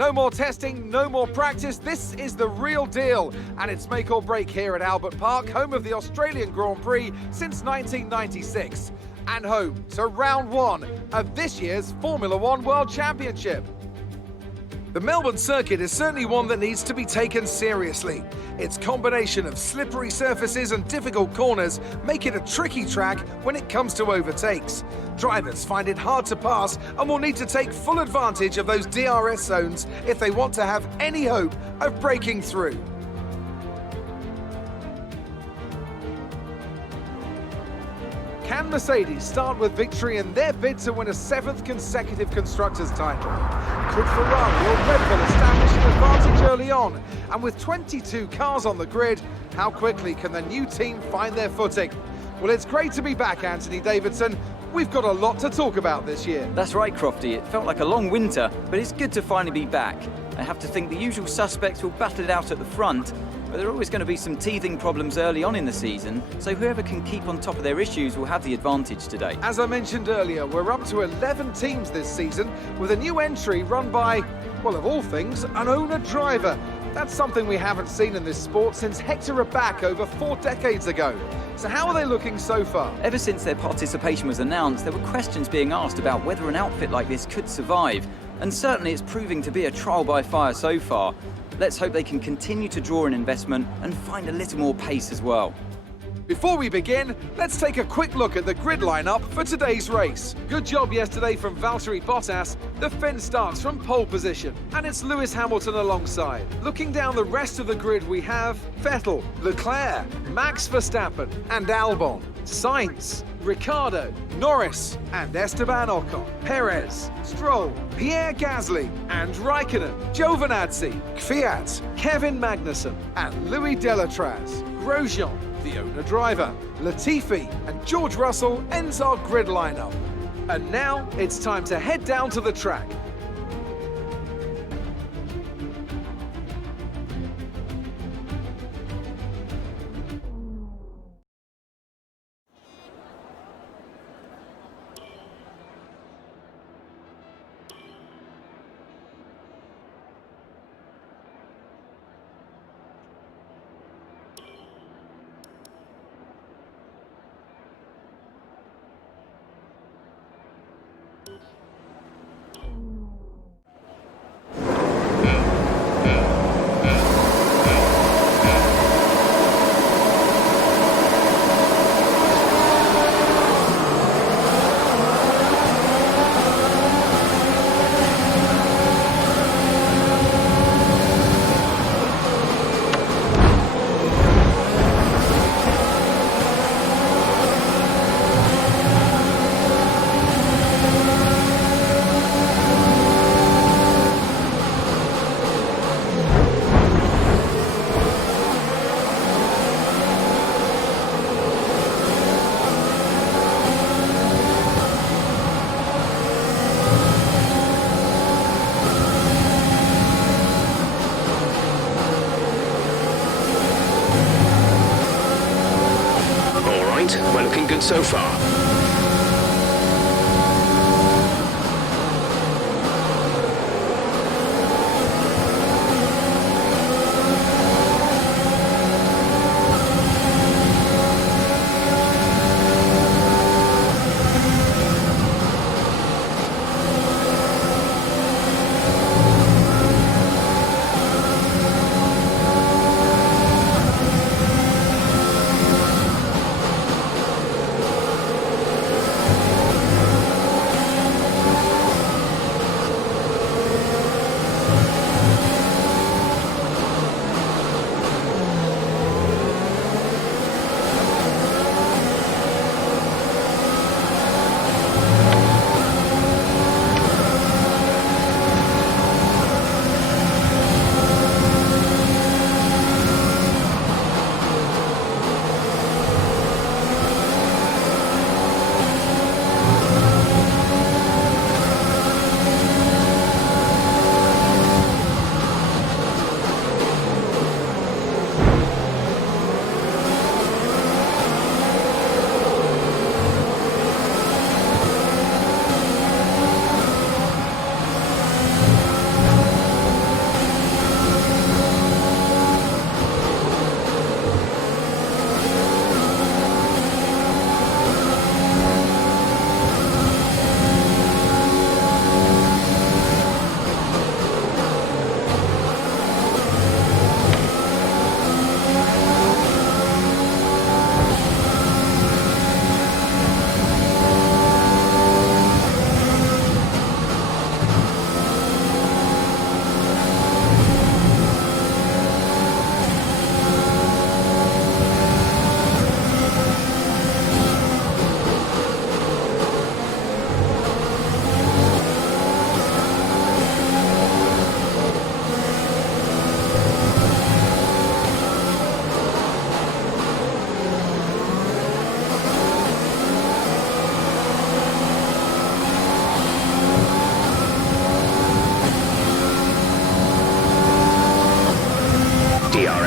No more testing, no more practice. This is the real deal. And it's make or break here at Albert Park, home of the Australian Grand Prix since 1996. And home to round one of this year's Formula One World Championship. The Melbourne circuit is certainly one that needs to be taken seriously. Its combination of slippery surfaces and difficult corners make it a tricky track when it comes to overtakes. Drivers find it hard to pass and will need to take full advantage of those DRS zones if they want to have any hope of breaking through. Can Mercedes start with victory in their bid to win a 7th consecutive Constructors' title? Could Ferrari or Red Bull establish an advantage early on? And with 22 cars on the grid, how quickly can the new team find their footing? Well, it's great to be back, Anthony Davidson. We've got a lot to talk about this year. That's right, Crofty. It felt like a long winter, but it's good to finally be back. I have to think the usual suspects will battle it out at the front, but there are always going to be some teething problems early on in the season, so whoever can keep on top of their issues will have the advantage today. As I mentioned earlier, we're up to 11 teams this season, with a new entry run by, well, of all things, an owner-driver. That's something we haven't seen in this sport since Hector Raback over 4 decades ago. So how are they looking so far? Ever since their participation was announced, there were questions being asked about whether an outfit like this could survive, and certainly it's proving to be a trial by fire so far. Let's hope they can continue to draw in investment and find a little more pace as well. Before we begin, let's take a quick look at the grid lineup for today's race. Good job yesterday from Valtteri Bottas. The Finn starts from pole position, and it's Lewis Hamilton alongside. Looking down the rest of the grid, we have Vettel, Leclerc, Max Verstappen, and Albon, Sainz, Ricciardo, Norris, and Esteban Ocon, Perez, Stroll, Pierre Gasly, and Raikkonen, Giovinazzi, Kvyat, Kevin Magnussen, and Louis Delatraz. Grosjean, the owner-driver, Latifi, and George Russell ends our grid lineup. And now it's time to head down to the track. We're looking good so far.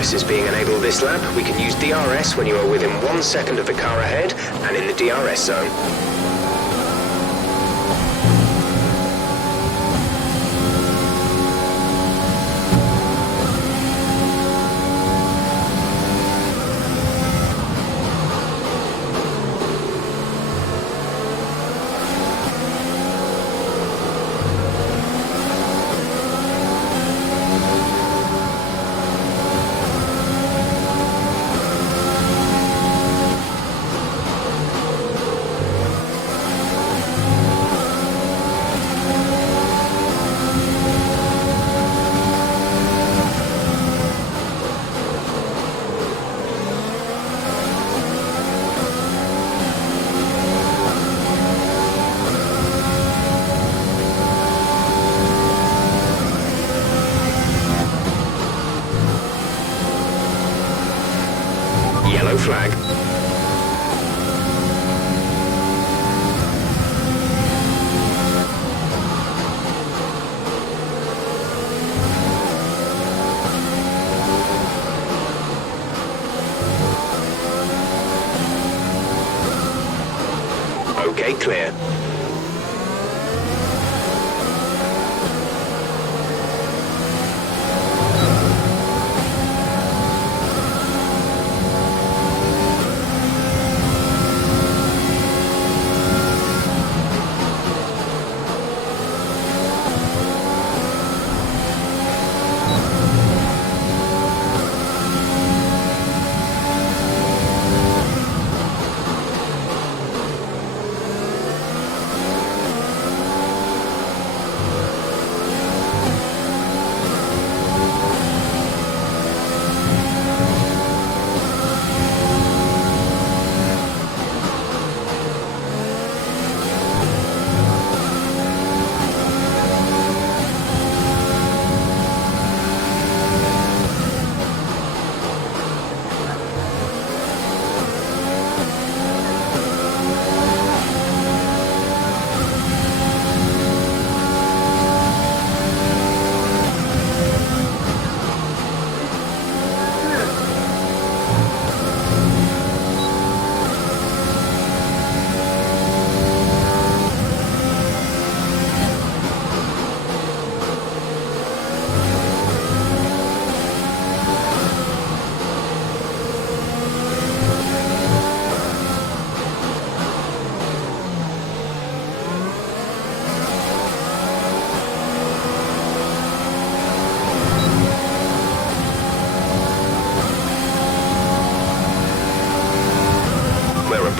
DRS is being enabled this lap. We can use DRS when you are within 1 second of the car ahead and in the DRS zone. Yellow flag. Okay, clear.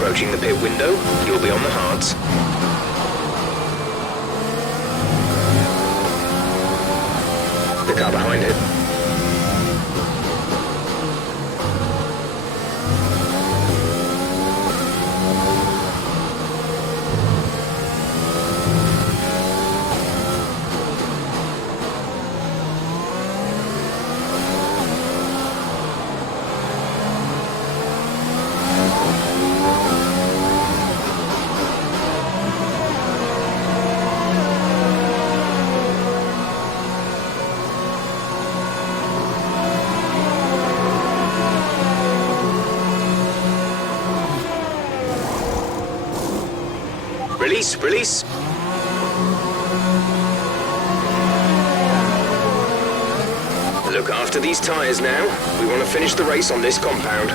Approaching the pit window, you'll be on the hards. The car behind it. Release, release. Look after these tyres now. We want to finish the race on this compound.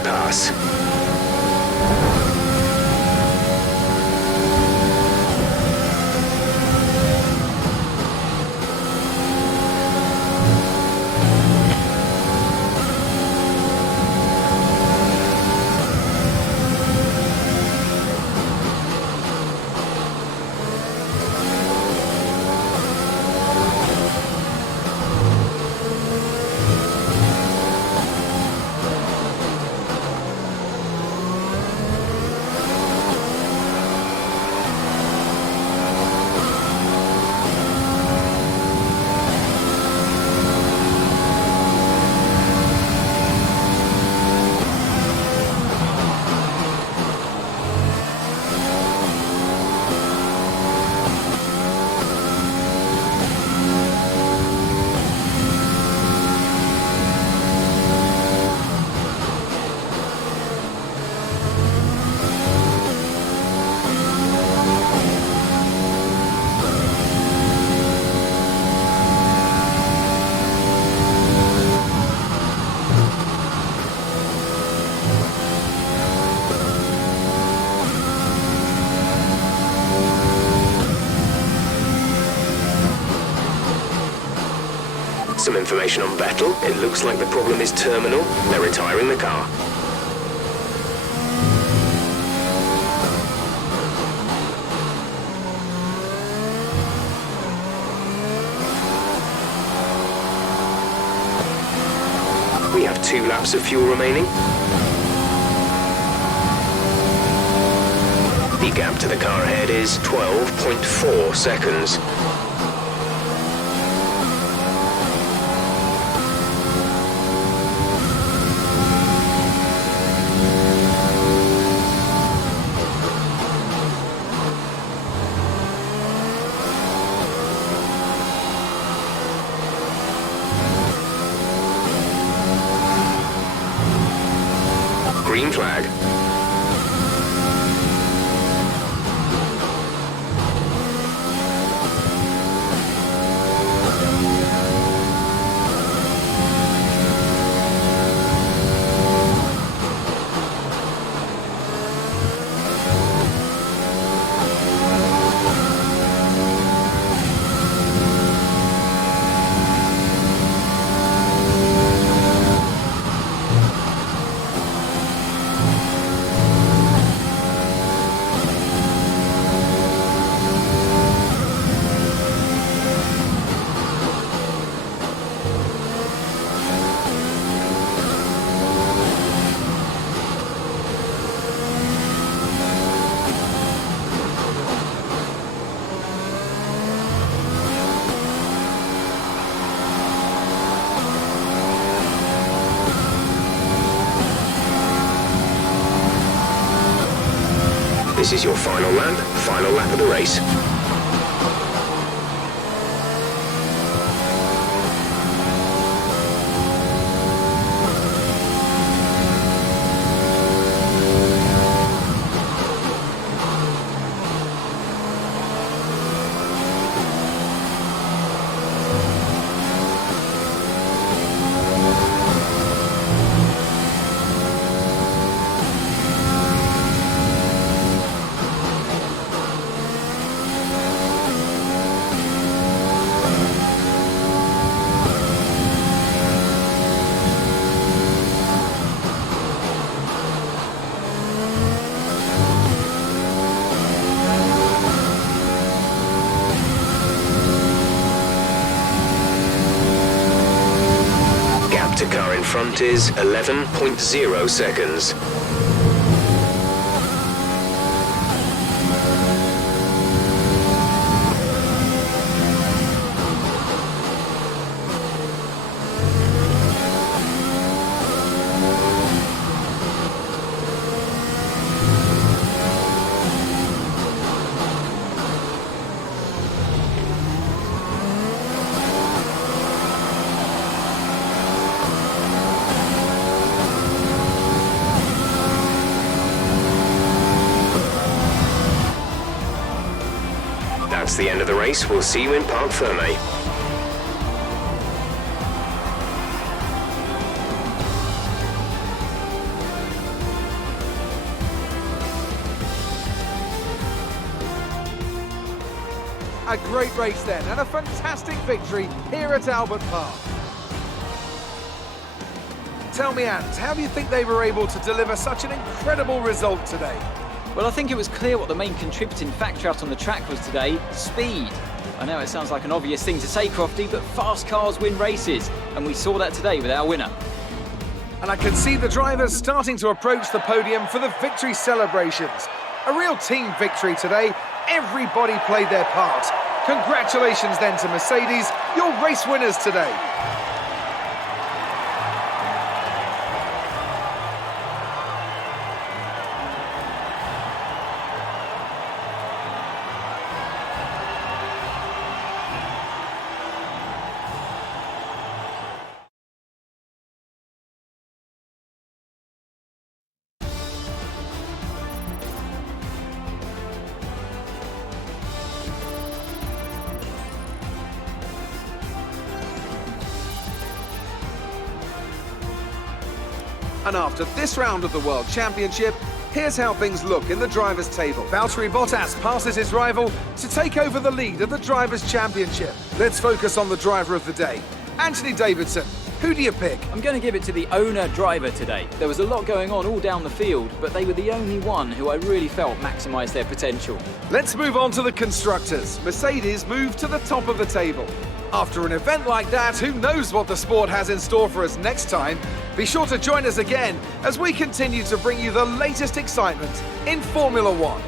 pass. Some information on Vettel. It looks like the problem is terminal. They're retiring the car. We have 2 laps of fuel remaining. The gap to the car ahead is 12.4 seconds. Green flag. This is your final lap of the race. The car in front is 11.0 seconds. That's the end of the race. We'll see you in Parc Fermé. A great race then, and a fantastic victory here at Albert Park. Tell me, Ant, how do you think they were able to deliver such an incredible result today? Well, I think it was clear what the main contributing factor out on the track was today: speed. I know it sounds like an obvious thing to say, Crofty, but fast cars win races, and we saw that today with our winner. And I can see the drivers starting to approach the podium for the victory celebrations. A real team victory today. Everybody played their part. Congratulations then to Mercedes, your race winners today. And after this round of the World Championship, here's how things look in the Drivers' Table. Valtteri Bottas passes his rival to take over the lead of the Drivers' Championship. Let's focus on the driver of the day, Anthony Davidson. Who do you pick? I'm going to give it to the owner-driver today. There was a lot going on all down the field, but they were the only one who I really felt maximised their potential. Let's move on to the constructors. Mercedes moved to the top of the table. After an event like that, who knows what the sport has in store for us next time? Be sure to join us again as we continue to bring you the latest excitement in Formula One.